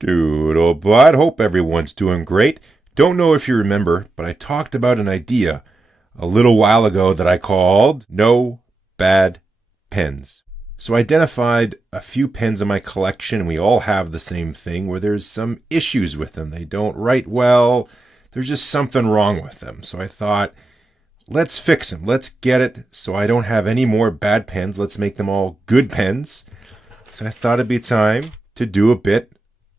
Doodlebud, hope everyone's doing great. Don't know if you remember, but I talked about an idea a little while ago that I called No Bad Pens. So I identified a few pens in my collection. We all have the same thing where there's some issues with them. They don't write well. There's just something wrong with them. So I thought, let's fix them. Let's get it so I don't have any more bad pens. Let's make them all good pens. So I thought it'd be time to do a bit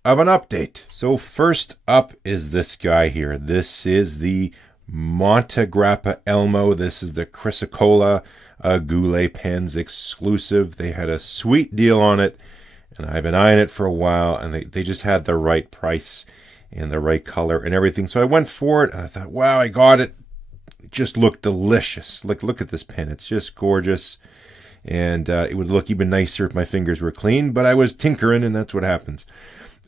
of an update. So first up is this guy here. This is the Montegrappa Elmo. This is the Chrysocolla Goulet pens exclusive. They had a sweet deal on it, and I've been eyeing it for a while, and they just had the right price and the right color and everything. So I went for it, and I thought, wow, I got it. It just looked delicious. Look at this pen. It's just gorgeous. And it would look even nicer if my fingers were clean, but I was tinkering, and that's what happens.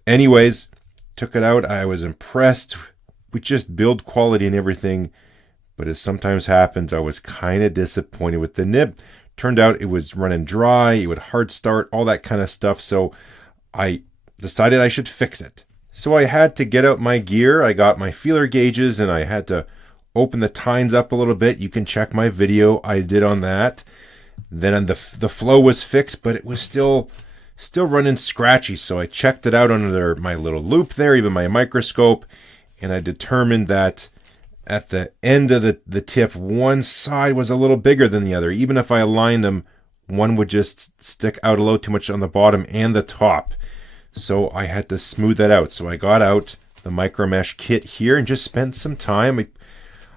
Anyways, took it out. I was impressed with just build quality and everything, but as sometimes happens, I was kind of disappointed with the nib. Turned out it was running dry, it would hard start, all that kind of stuff, so I decided I should fix it. So I had to get out my gear. I got my feeler gauges, and I had to open the tines up a little bit. You can check my video I did on that. Then the flow was fixed, but it was still running scratchy. So I checked it out under my little loop there, even my microscope, and I determined that at the end of the tip, one side was a little bigger than the other. Even if I aligned them, one would just stick out a little too much on the bottom and the top. So I had to smooth that out. So I got out the micro mesh kit here and just spent some time.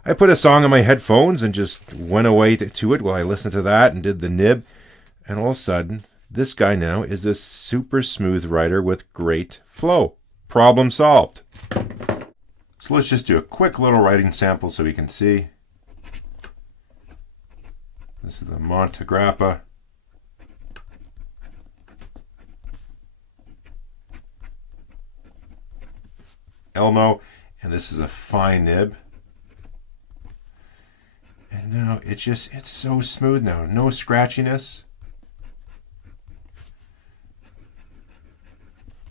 I put a song on my headphones and just went away to it while I listened to that and did the nib. And all of a sudden, this guy now is a super smooth writer with great flow. Problem solved. So let's just do a quick little writing sample so we can see. This is the Montegrappa. Elmo. And this is a fine nib. And now it's so smooth now. No scratchiness.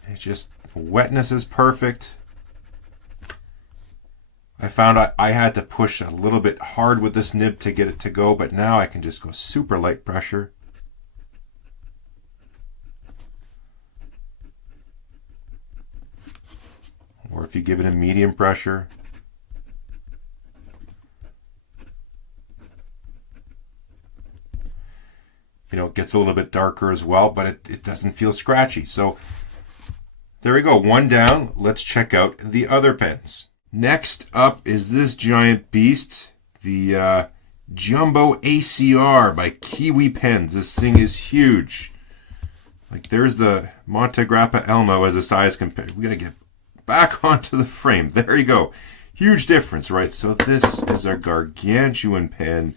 It's just, wetness is perfect. I found I had to push a little bit hard with this nib to get it to go, but now I can just go super light pressure. Or if you give it a medium pressure. You know, it gets a little bit darker as well, but it doesn't feel scratchy. So there we go, one down. Let's check out the other pens. Next up is this giant beast, the Jumbo ACR by Kiwi Pens. This thing is huge. Like, there's the Montegrappa Elmo as a size compared. We gotta get back onto the frame. There you go. Huge difference, right? So this is a gargantuan pen.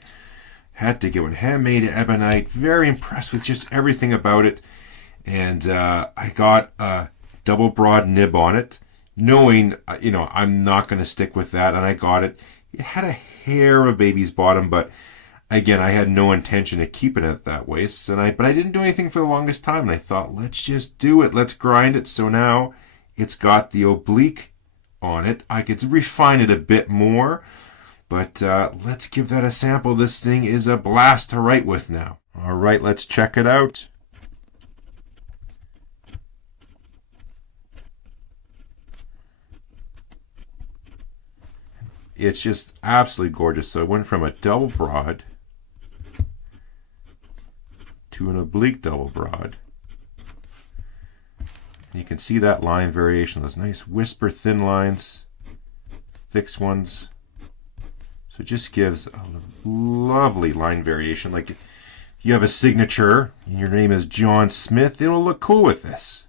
Had to get one, handmade Ebonite. Very impressed with just everything about it. And I got a double broad nib on it, knowing, I'm not going to stick with that. And I got it. It had a hair of a baby's bottom, but again, I had no intention of keeping it that way. But I didn't do anything for the longest time. And I thought, let's just do it. Let's grind it. So now it's got the oblique on it. I could refine it a bit more. But let's give that a sample. This thing is a blast to write with now. All right, let's check it out. It's just absolutely gorgeous. So I went from a double broad to an oblique double broad. And you can see that line variation, those nice whisper thin lines, thick ones. So it just gives a lovely line variation. Like if you have a signature and your name is John Smith, it'll look cool with this.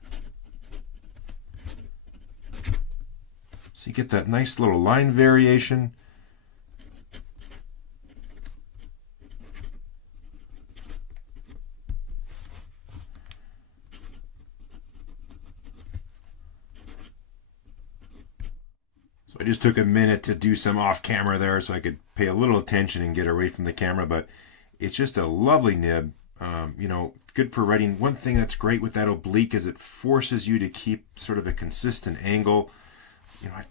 So you get that nice little line variation. I just took a minute to do some off camera there so I could pay a little attention and get away from the camera, but it's just a lovely nib. Good for writing. One thing that's great with that oblique is it forces you to keep sort of a consistent angle.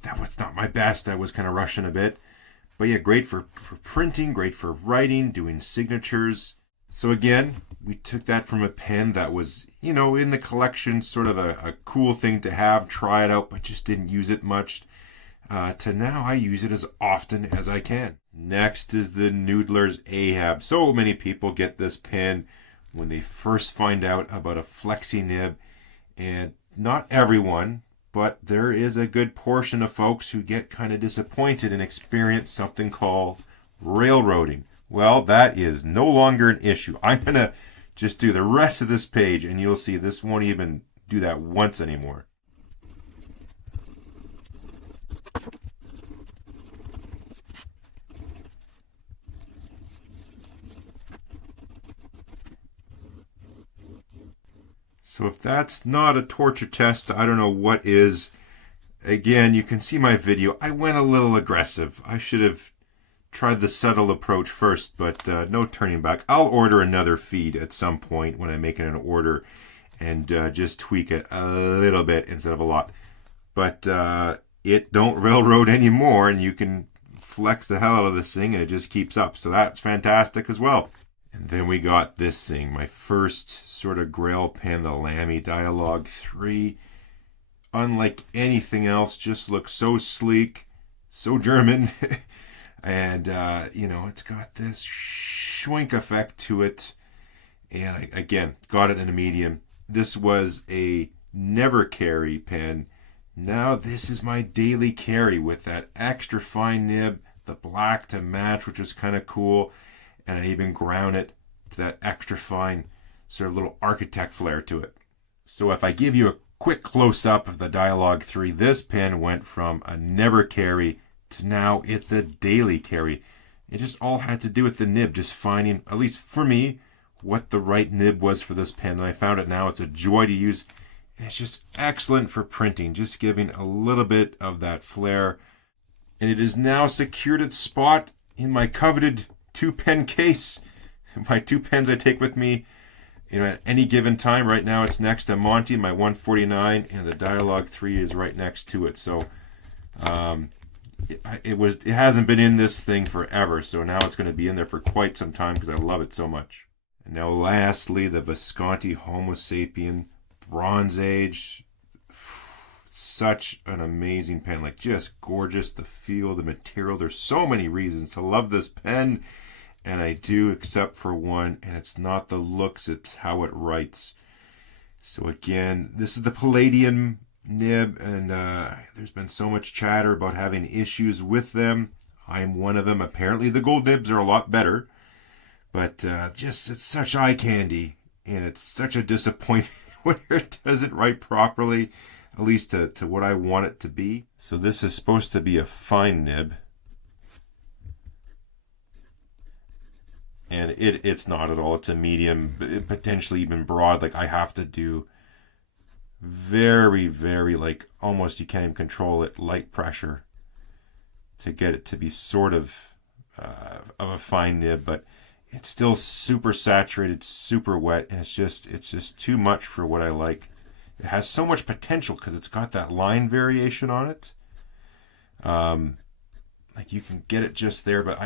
That was not my best. I was kind of rushing a bit. But yeah, great for printing, great for writing, doing signatures. So again, we took that from a pen that was, in the collection, sort of a cool thing to have, try it out, but just didn't use it much, to now I use it as often as I can. Next is the Noodlers Ahab. So many people get this pen when they first find out about a flexi nib, and not everyone, but there is a good portion of folks who get kind of disappointed and experience something called railroading. Well, that is no longer an issue. I'm going to just do the rest of this page, and you'll see this won't even do that once anymore. So if that's not a torture test, I don't know what is. Again, you can see my video. I went a little aggressive. I should have tried the subtle approach first, but no turning back. I'll order another feed at some point when I'm making an order and just tweak it a little bit instead of a lot. But it don't railroad anymore, and you can flex the hell out of this thing, and it just keeps up. So that's fantastic as well. And then we got this thing, my first sort of grail pen, the Lamy Dialog 3. Unlike anything else, just looks so sleek, so German. And, it's got this schwink effect to it. And I, again, got it in a medium. This was a never carry pen. Now this is my daily carry with that extra fine nib, the black to match, which is kind of cool. And I even ground it to that extra fine sort of little architect flair to it. So if I give you a quick close-up of the Dialog 3, this pen went from a never carry to now it's a daily carry. It just all had to do with the nib, just finding, at least for me, what the right nib was for this pen. And I found it now. It's a joy to use. And it's just excellent for printing, just giving a little bit of that flair. And it is now secured its spot in my coveted 2-pen case. My 2 pens I take with me, at any given time. Right now it's next to Monty, my 149, and the Dialog 3 is right next to it. So it hasn't been in this thing forever, so now it's going to be in there for quite some time because I love it so much. And now lastly, the Visconti Homo Sapien Bronze Age. Such an amazing pen, just gorgeous. The feel, the material, there's so many reasons to love this pen, and I do, except for one, and it's not the looks, it's how it writes. So again, this is the Palladium nib, and there's been so much chatter about having issues with them. I'm one of them. Apparently the gold nibs are a lot better, but it's such eye candy, and it's such a disappointment when it doesn't write properly, at least to what I want it to be. So this is supposed to be a fine nib, and it's not at all. It's a medium, potentially even broad. I have to do very, very, almost you can't even control it, light pressure to get it to be sort of a fine nib, but it's still super saturated, super wet, and it's just too much for what I like. It has so much potential because it's got that line variation on it. You can get it just there, but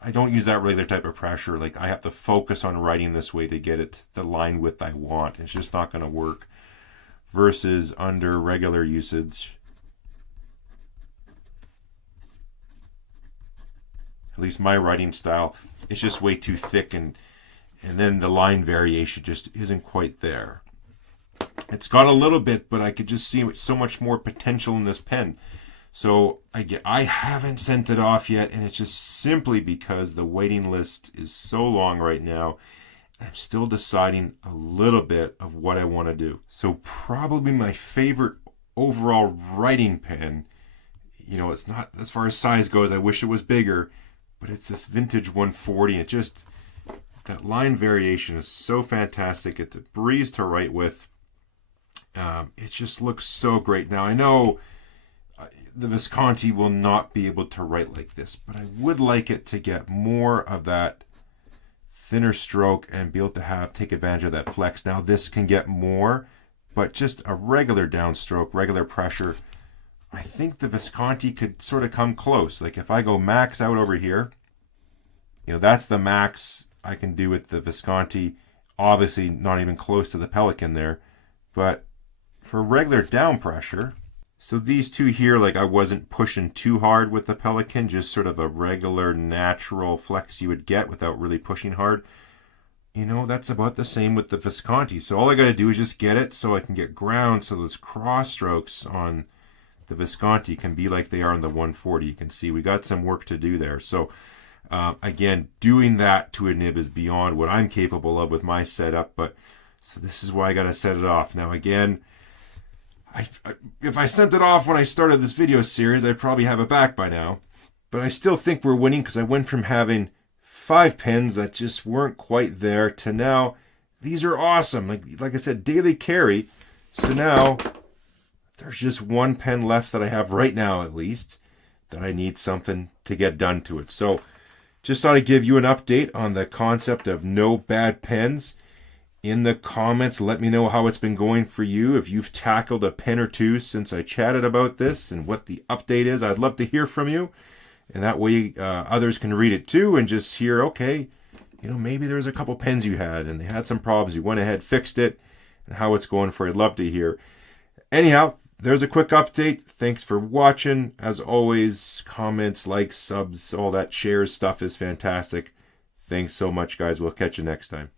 I don't use that regular type of pressure. I have to focus on writing this way to get it the line width I want. It's just not going to work versus under regular usage. At least my writing style, it's just way too thick, and then the line variation just isn't quite there. It's got a little bit, but I could just see so much more potential in this pen. So I haven't sent it off yet, and it's just simply because the waiting list is so long right now. I'm still deciding a little bit of what I want to do. So probably my favorite overall writing pen, it's not, as far as size goes, I wish it was bigger, but it's this vintage 140. That line variation is so fantastic. It's a breeze to write with. It just looks so great. Now I know the Visconti will not be able to write like this, but I would like it to get more of that thinner stroke and be able to take advantage of that flex. Now this can get more, but just a regular downstroke, regular pressure, I think the Visconti could sort of come close. Like if I go max out over here, that's the max I can do with the Visconti. Obviously not even close to the Pelican there, but for regular down pressure, so these two here, like I wasn't pushing too hard with the Pelican, just sort of a regular natural flex you would get without really pushing hard. That's about the same with the Visconti. So all I got to do is just get it so I can get ground, so those cross strokes on the Visconti can be like they are on the 140. You can see we got some work to do there. So again, doing that to a nib is beyond what I'm capable of with my setup, but so this is why I got to set it off. Now again, if I sent it off when I started this video series, I'd probably have it back by now. But I still think we're winning because I went from having 5 pens that just weren't quite there to now these are awesome. Like I said, daily carry. So now there's just 1 pen left that I have right now at least that I need something to get done to it. So just thought I'd give you an update on the concept of no bad pens. In the comments, let me know how it's been going for you. If you've tackled a pen or two since I chatted about this and what the update is, I'd love to hear from you. And that way others can read it too and just hear, okay, maybe there's a couple pens you had and they had some problems. You went ahead, fixed it, and how it's going for you. I'd love to hear. Anyhow, there's a quick update. Thanks for watching. As always, comments, likes, subs, all that shares stuff is fantastic. Thanks so much, guys. We'll catch you next time.